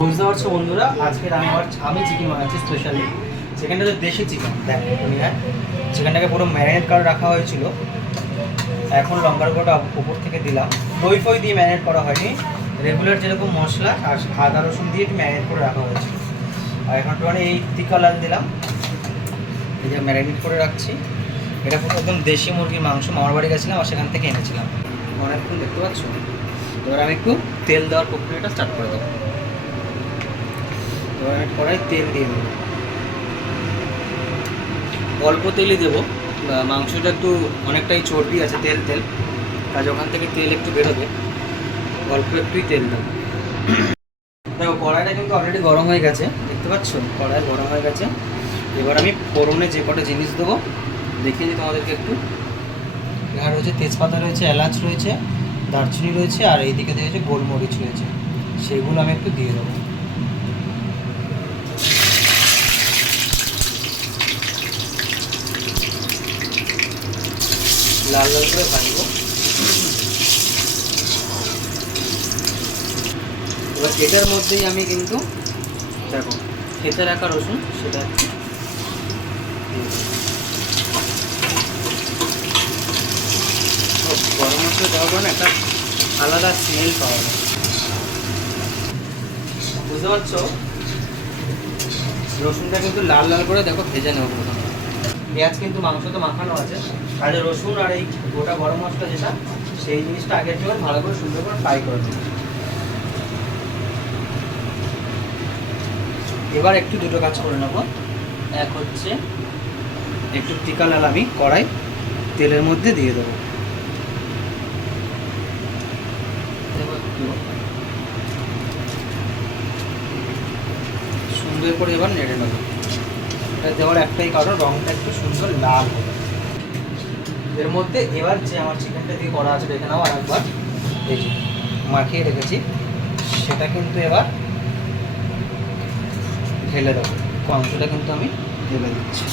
বুঝতে পারছো বন্ধুরা, আজকে আমি চিকেন বানাচ্ছি স্পেশালি। চিকেনটা হচ্ছে দেশি চিকেন, দেখুন হ্যাঁ, চিকেনটাকে পুরো ম্যারিনেট করে রাখা হয়েছিল। এখন লঙ্কার গুঁড়োটা উপর থেকে দিলাম, দই ফই দিয়ে ম্যারিনেট করা হয়নি, রেগুলার যেরকম মশলা আর আদা রসুন দিয়ে একটু ম্যারিনেট করে রাখা হয়েছিল। আর এখন একটুখানি এই টিকা লাল দিলাম, এই যে ম্যারিনেট করে রাখছি। এটা পুরো একদম দেশি মুরগির মাংস, মামার বাড়ি গেছিলাম আর সেখান থেকে এনেছিলাম। অনেকক্ষণ দেখতে পাচ্ছ। এবার আমি একটু তেল দেওয়ার প্রক্রিয়াটা স্টার্ট করে দেবো। এবার আমি কড়াই তেল দিয়ে দেবো, অল্প তেলই দেবো। মাংসটা একটু অনেকটাই চর্বি আছে, তেল তেল, কাজ ওখান থেকে তেল একটু বেরোবে, অল্প একটুই তেল দেবো। দেখো কড়াইটা কিন্তু অলরেডি গরম হয়ে গেছে, দেখতে পাচ্ছ কড়াই গরম হয়ে গেছে। এবার আমি ফোড়নে যে কটা জিনিস দেবো দেখিয়ে দিই তোমাদেরকে একটু। এখানে রয়েছে তেজপাতা, রয়েছে এলাচ, রয়েছে দারচিনি, রয়েছে আর এইদিকে রয়েছে গোলমরিচ রয়েছে, সেগুলো আমি একটু দিয়ে দেবো। লাল লাল করে ভাজবো। এবার এটার মধ্যেই আমি কিন্তু দেখো খেতে রাখা রসুন সেটা গরম মশলা দেওয়ার পর একটা আলাদা স্মেল পাওয়া যায়, বুঝতে পারছো। রসুনটা কিন্তু লাল লাল করে দেখো ভেজে নেবো প্রথমে। পেঁয়াজ কিন্তু মাংস তো মাখানো আছে, তাহলে রসুন আর এই গোটা গরম মশলা যেটা, সেই জিনিসটা আগের থেকে ভালো করে সুন্দর করে ফ্রাই করে দেবো। এবার একটু দুটো কাজ করে নেবো। এক হচ্ছে একটু টিকা লাল আমি কড়াই তেলের মধ্যে দিয়ে দেবো, সুন্দর করে এবার নেড়ে নেবো। এটা দেওয়ার একটাই কারণ, রঙটা একটু সুন্দর লাল হবে। এর মধ্যে এবার যে আমার চিকেনটা দিয়ে করা আছে দেখে নাও, আর একবার এই যে মাখিয়ে রেখেছি সেটা কিন্তু এবার ঢেলে দেবো। মাংসটা কিন্তু আমি ঢেলে দিচ্ছি।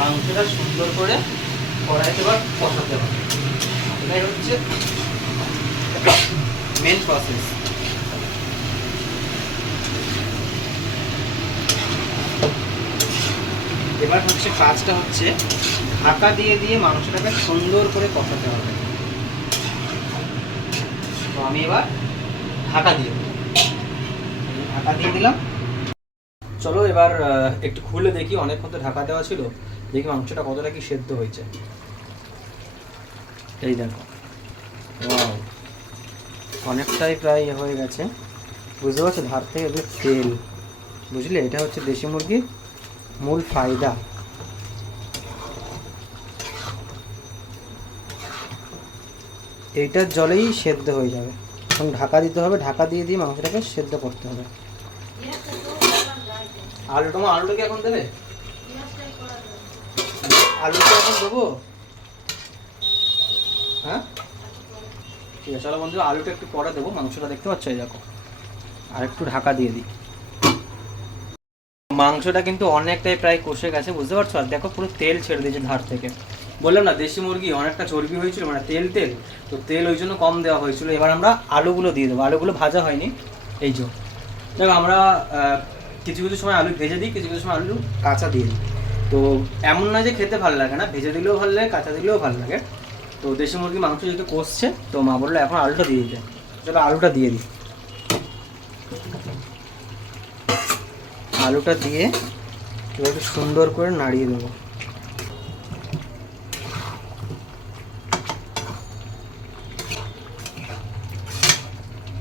মাংসটা সুন্দর করে কড়াইতে এবার কষাতে হবে, এটাই হচ্ছে মেন প্রসেস। এবার হচ্ছে কাজটা হচ্ছে ঢাকা দিয়ে দিয়ে মাংসটাকে সুন্দর করে কষাতে হবে। তো আমি এবার ঢাকা দিয়ে দেবো, ঢাকা দিয়ে দিলাম। চলো এবার একটু খুলে দেখি, অনেকক্ষণ তো ঢাকা দেওয়া ছিল, দেখি মাংসটা কতটা কি সেদ্ধ হয়েছে। এই দেখো অনেকটাই প্রায় হয়ে গেছে, বুঝতে পারছো ধার থেকে বেশ তেল, বুঝলে এটা হচ্ছে দেশি মুরগির মূল ফায়দা। এইটার জলেই সেদ্ধ হয়ে যাবে, এখন ঢাকা দিতে হবে, ঢাকা দিয়ে দিয়ে মাংসটাকে সেদ্ধ করতে হবে। আলুটা কি এখন দেবে? আলুটা এখন দেবো? হ্যাঁ ঠিক আছে, চলো বন্ধু আলুটা একটু পরে দেবো, মাংসটা দেখতে পাচ্ছ এই দেখো, আর একটু ঢাকা দিয়ে দিই। মাংসটা কিন্তু অনেকটাই প্রায় কষে গেছে, বুঝতে পারছো, আর দেখো পুরো তেল ছেড়ে দিয়েছে ধার থেকে। বললাম না দেশি মুরগি অনেকটা চর্বি হয়েছিল, মানে তেল তেল, তো তেল ওই জন্য কম দেওয়া হয়েছিল। এবার আমরা আলুগুলো দিয়ে দেবো, আলুগুলো ভাজা হয়নি এই যে দেখো। আমরা কিছু কিছু সময় আলু ভেজে দিই, কিছু কিছু সময় আলু কাঁচা দিয়ে দিই। তো এমন না যে খেতে ভালো লাগে না, ভেজে দিলেও ভালো লাগে, কাঁচা দিলেও ভালো লাগে। তো দেশি মুরগি মাংস যেহেতু কষছে, তো মা বললো এখন আলুটা দিয়ে দিতে। চলো আলুটা দিয়ে দিই। আলুটা দিয়ে এবার একটু সুন্দর করে নাড়িয়ে দেবো।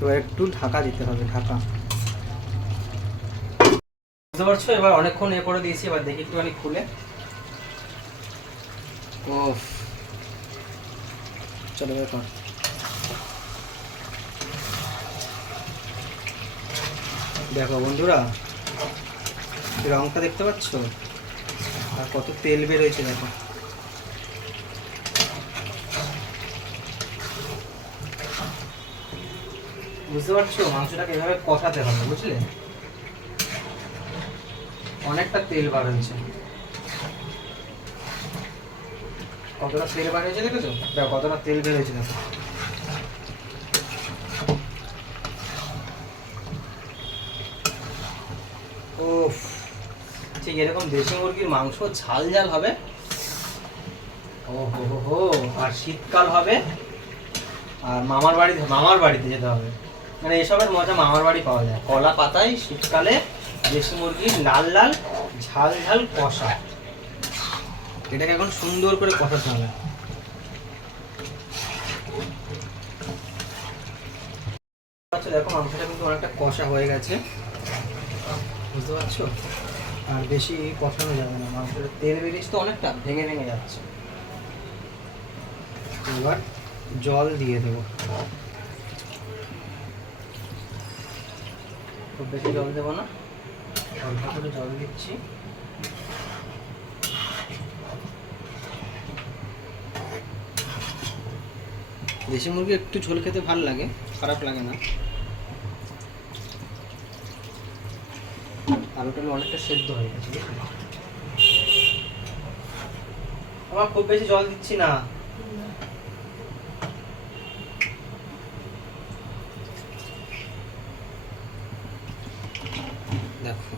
এবার একটু ঢাকা দিতে হবে, ঢাকা। বুঝতে পারছো এবার অনেকক্ষণ করে দিয়েছি, এবার দেখি একটুখানি খুলে। ও চলো এবার দেখো বন্ধুরা, রংটা দেখতে পাচ্ছ আর কত তেল বেরোয়েছে দেখো। বুঝতে পারছো, মাংসটাকে এভাবে কষাতে হবে, বুঝলে? অনেকটা তেল বার হয়েছে। কতটা তেল বার হয়েছে দেখেছো? দেখো কতটা তেল বের হয়েছে, দেখো। ওফ, ঠিক এরকম দেশি মুরগির মাংস ঝাল ঝাল হবে। ও হো হো হো, আর শীতকাল হবে, আর মামার বাড়িতে যেতে হবে। মানে এসবের মজা মামার বাড়ি পাওয়া যায়, কলা পাতায় শীতকালে দেশি মুরগির লাল লাল ঝাল ঝাল কষা। এটাকে এখন সুন্দর করে কষাতে হবে। আচ্ছা দেখো, মাংসটা কিন্তু অনেকটা কষা হয়ে গেছে, বুঝতে পারছো? আর বেশি কষানো যাবে না, মাংসের তেল বেরিয়েছে তো অনেকটা, ভেঙে ভেঙে যাচ্ছে। এবার জল দিয়ে দেবো, খুব বেশি জল দেবো না, অল্প করে জল দিচ্ছি। দেশি মুরগি একটু ঝোল খেতে ভালো লাগে, খারাপ লাগে না। আলুটা অনেকটা সেদ্ধ হয়ে গেছে, আমার খুব বেশি জল দিচ্ছি না। দেখো